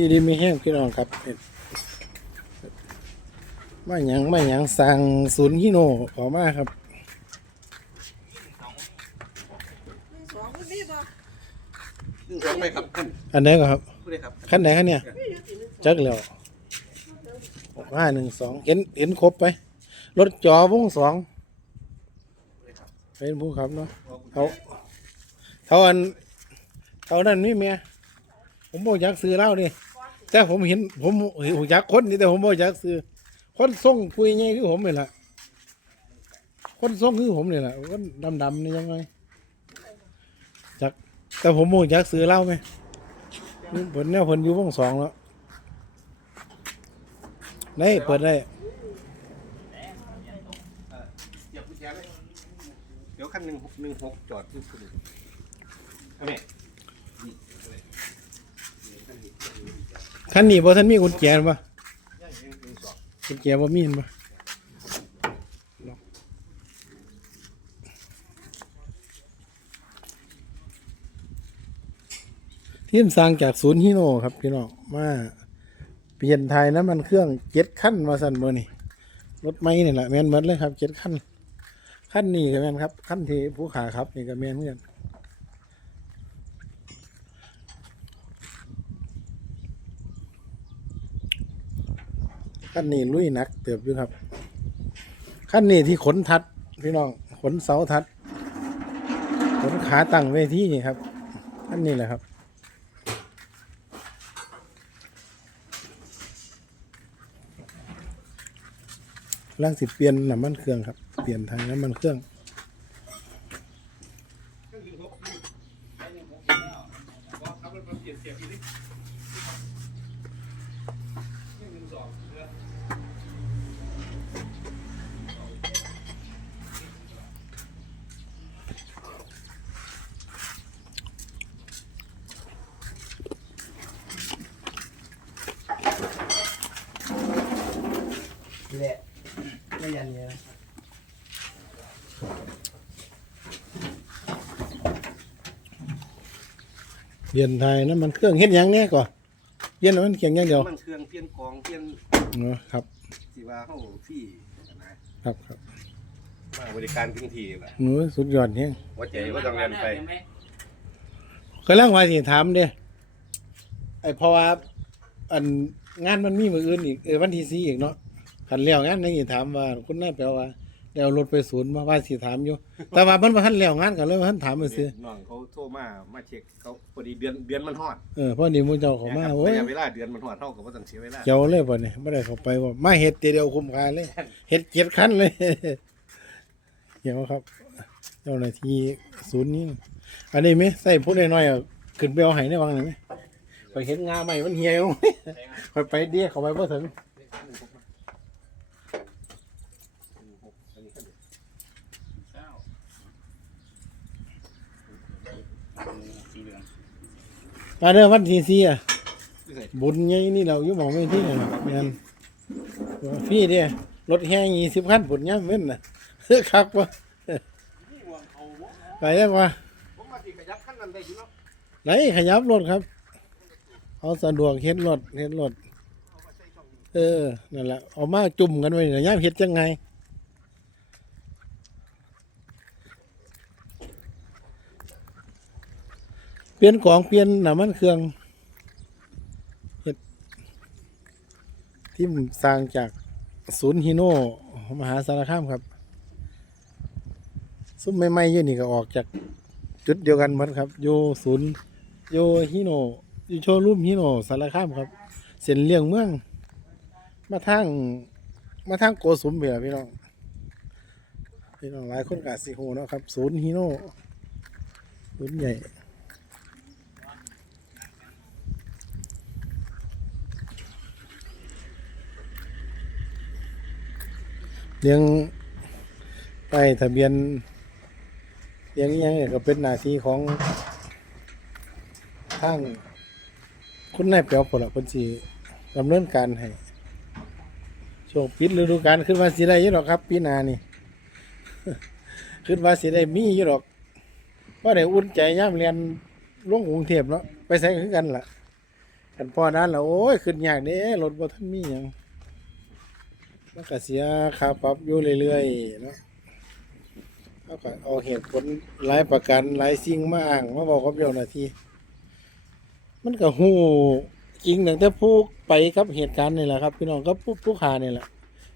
ดีดีมีแห้งพี่น้องครับมาหยังมาหยังสั่งศูนย์ฮิโนขอมาครับสองคนนี้บ่ซึ่งสองไปครับท่านอันไหนก็ครับผู้ใดครับขั้นไหนขั้นเนี่ยจักแล้วห้าหนึ่งสองเห็นเห็นครบไปรถจอวงสองผู้ใดครับเป็นผู้ขับเนาะเขาเขาเขาอันเขานั่นมีเมีย ผมบอกอยากซื้อเหล้าดิแต่ผมเห็นผมผมอยากคนนี่แต่ผมบอกอยากซื้อ คนส่งคุยไงคือผมนี่แหละคนส่งคือผมนี่แหละคนดำๆนี่ยังไงจักแต่ผมบอกอยากซื้อเหล้าไหมผลเนี่ยผลอยู่วงสองแล้วได้เปิดได้เดี๋ยวคันหนึ่งหกหนึ่งหกจอดที่คุณเอาแม่นี่อะไรนี่คันนี้ คันนี้บ่ท่านมีกุญแจปะย่างหนึ่งสองกุญแจบ่มีเห็นปะทีมสร้างจากศูนย์ฮิโนครับ พี่น้องมาเปลี่ยนไทยน้ำมันเครื่องเจ็ดขั้นมาสั่นเมื่อนี่รถไม่นี่แหละแมนเมดเลยครับเจ็ดขั้นขั้นนี้ก็แมนครับขั้นที่ผู้ขาครับนี่ก็แมนเหมือนกัน ขั้นนี้ลุยหนักเติบอยู่ครับขั้นนี้ที่ขนทัด พี่น้องขนเสาทัด ขนขาตั้งเวทีนี่ครับขั้นนี้แหละครับร่างสิเปลี่ยนน้ำมันเครื่องครับ เปลี่ยนทางน้ำมันเครื่อง แหละไม่ยันเนี้ยนะ เปลี่ยนทายน้ำมันเครื่องเฮ็ดหยังแน่ก่อนเปลี่ยนน้ำมันเครื่องอย่างเดียวมันเครื่องเปลี่ยนกองเปลี่ยนเนาะครับสีว่าเข้าที่นะครับครับมาบริการถึงทีแหละหนูสุดยอดเนี่ยหัวใจก็ต้องเรียนไปเคยเล่าว่าสิถามเด้ไอ้เพราะว่าอันงานมันมีมืออื่นอีกเออวันที่สี่อีกเนาะขันเลี้ยวงานนั่นสิถามว่าคุณนายแปลว่า เดี๋ยวรถไปศูนย์มาว่าสิถามอยู่ แต่ว่ามันบ่ทันแล้วงานกันเลยว่าทันถามมาซื้อน้องเขาโทรมามาเช็คเขาพอดีเดือนเดือนมันฮอดเออเพราะนี่หมูเจ้าเขามาเนี่ยครับโอ้ยระยะเวลาเดือนมันฮอดเท่ากับว่าต้องเสียเวลาเจ้าเลยบ่เนี่ยไม่ได้เข้าไปว่ามาเฮ็ดทีเดียวคุ้มค่าเลยเฮ็ดเจ็ดคันเลยเดี๋ยวครับ เจ้าหน้าที่ศูนย์นี้ อันนี้ไหมใส่ผู้น้อยๆอะขึ้นไปเอาไห้ในวังหน่อยไหมไปเห็นงาใหม่มันเหี่ยวไปไปเดี้ยเข้าไปบ่ถึง มาเด้อวันที่สี่อะบุญไงนี่เราอยู่หมองไม่ที่นี่แม่นพี่เด้รถแห่ยี่สิบคันบุญย่ำเว้นน่ะคักวะไปได้ปะผมมาตีขยับขั้นนั้นได้อยู่เนาะไหนขยับรถครับเอาสะดวกเฮ็ดรถเฮ็ดรถเออนั่นแหละเอามาจุ่มกันไว้เนี่ยย่ามเฮ็ดจังไง ปลี่ยนของเปลี่ยนน้ำมันเครื่องเฮ็ดที่สร้างจากศูนย์ฮิโนมหาสารคามครับ ซุ้มใหม่ๆอยู่นี่ก็ออกจากจุดเดียวกันหมดครับ โยศูนย์โยฮิโนอยู่โชว์รูมฮิโนสารคามครับ เส้นเลี่ยงเมือง มาทางมาทางโกสุมเบียพี่น้องพี่น้องหลายคนกาสิโหนะครับ ศูนย์ฮิโนศูนย์ใหญ่ เลี้ยงไปทะเบียนเลี้ยงยังเนี่ยก็เป็นหน้าที่ของทางคุณนายเปียวผลละเพิ่นสิดำเนินการให้ช่วงปิดฤดูกาลขึ้นว่าสิได้ยี่หรอกครับปีนานี่ขึ้นว่าสิได้มีอยู่หรอกว่าได้อุ่นใจย่ามเรียนลงกรุงเทพเนาะไปใส่กันล่ะกันพอนั้นแล้วโอ้ยขึ้นยากเด้รถบ่ทันมีหยัง มันก็เสียค่าปรับอยู่เรื่อยๆเนาะเขาก็เอาเหตุผลหลายประกันหลายสิ่งมาอ้างมาบอกกับเจ้าหน้าที่มันก็ฮู้จริงตั้งแต่ผู้ไปกับเหตุการณ์นี่แหละครับพี่น้องก็ผู้ผู้ขานี่แหละ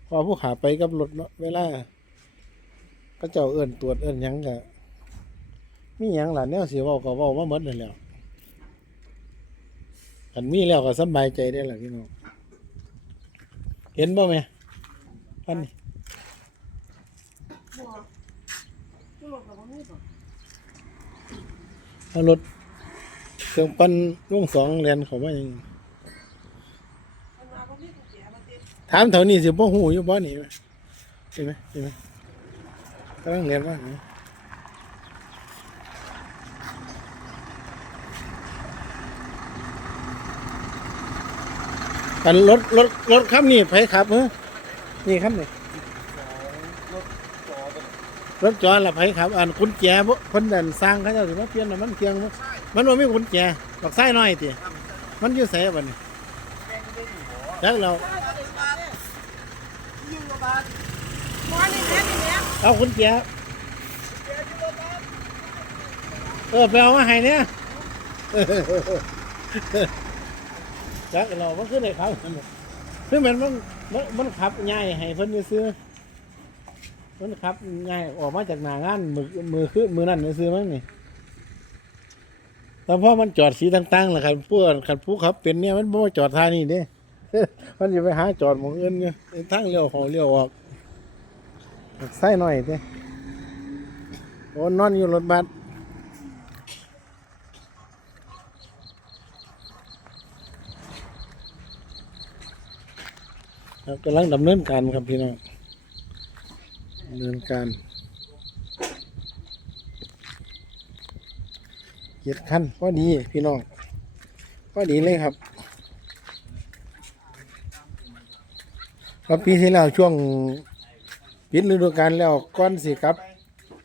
พอผู้ขาไปกับรถเนาะเวลาก็เจ้าเอิ้นตรวจเอิ้นยังก็มีหยังหล่ะแนวสิเว้าก็เว้ามาหมดนั่นแหล้วอันมีแล้วก็สบายใจได้แหละพี่น้องเห็นบ่แม่ อันนี้บ่เอารถเครื่องปั้นวงสองแลนเขามาอย่างนี้มันมามแถามเท่านี้สิบ่ฮู้อยู่บ่นี่เห็นไหมเห็นไหมกำลังเรียนว่าอย่างนี้อันรถรถรถคันนี้ไผขับเฮ้ นี่คันนี้รถจอดละไผขับอันกุญแจบ่เพิ่นดันสร้างเขาเจ้าสิมาเปลี่ยนน่ะมันเกียงบ่มันบ่มีกุญแจบักไส้น้อยติมันอยู่ไสบัดนี้จักเราเอากุญแจเออไปเอามาให้เนี่ยจักเรามันคือได้ครับ คือมันมันมันมันขับง่ายให้เพิ่นซื้อมันขับง่ายออกมาจากหน้างานมือมือคือมือนั่นซื้อมั้งนี่แต่พอมันจอดสีต่างๆล่ะครับผู้ขันผู้ขับเป็นเนี่ยมันบ่มาจอดท่านี่เด้มันจะไปหาจอดหมองอื่นเนี่ยทางเลี้ยวของเลี้ยวออกใส่หน่อยเด้โอ้นอนอยู่รถบัสครับ กำลังดำเนินการครับพี่น้องดำเนินการเจ็ดขั้นพอดีพี่น้องพอดีเลยครับพราะปีที่แล้วช่วงปิดฤดูกาลแล้วก่อนสิกลับ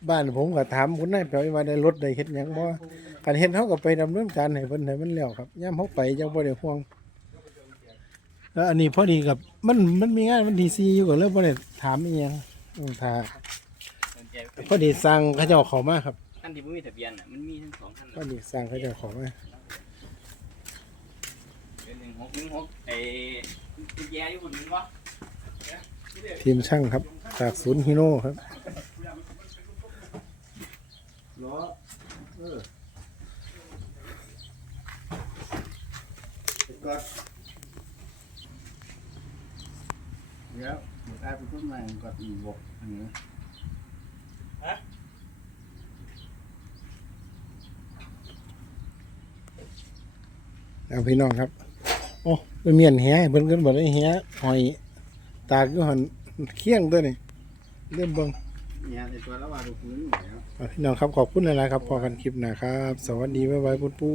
บ้านผมก็ถามคุณนายแปลว่าได้รถได้เฮ็ดหยังบ่กันเฮ็ดเฮาก็ไปดำเนินการให้เพิ่นให้มันแล้วครับยามเฮาไปจังบ่ได้ห่วง แล้วอันนี้พอดีกับมันมันมีงานมันดีซีอยู่ก็เลยบ่ได้ถามอีหยังอืมถ้าพอดีสั่งเขาเจ้าเข้ามาครับขั้นที่ไม่มีทะเบียนอะมันมีทั้งสองขั้นพอดีสั่งเขาเจ้าเข้ามาเป็นหนึ่งหกหนึ่งหกไอ้กุญแจอยู่บนนึงวะทีมช่างครับ จากศูนย์ฮีโน่ครับล้อเออก็ เดี๋ยวหมดได้ไปต้นใหม่ก่อนอีกบอกอันนี้เอาพี่น้องครับ โอ้ไปเมียนแหให้เพิ่นกันบ่ได้แหหอย ตากอยู่หั่นเคียงตัวนี่เริ่มเบิ่งเนี่ยในตัวละว่าดูพื้นอยู่แล้วอะพี่น้องครับขอบคุณหลายๆครับพอกันคลิปหนะครับ สวัสดีบ๊ายบายปุ้นปู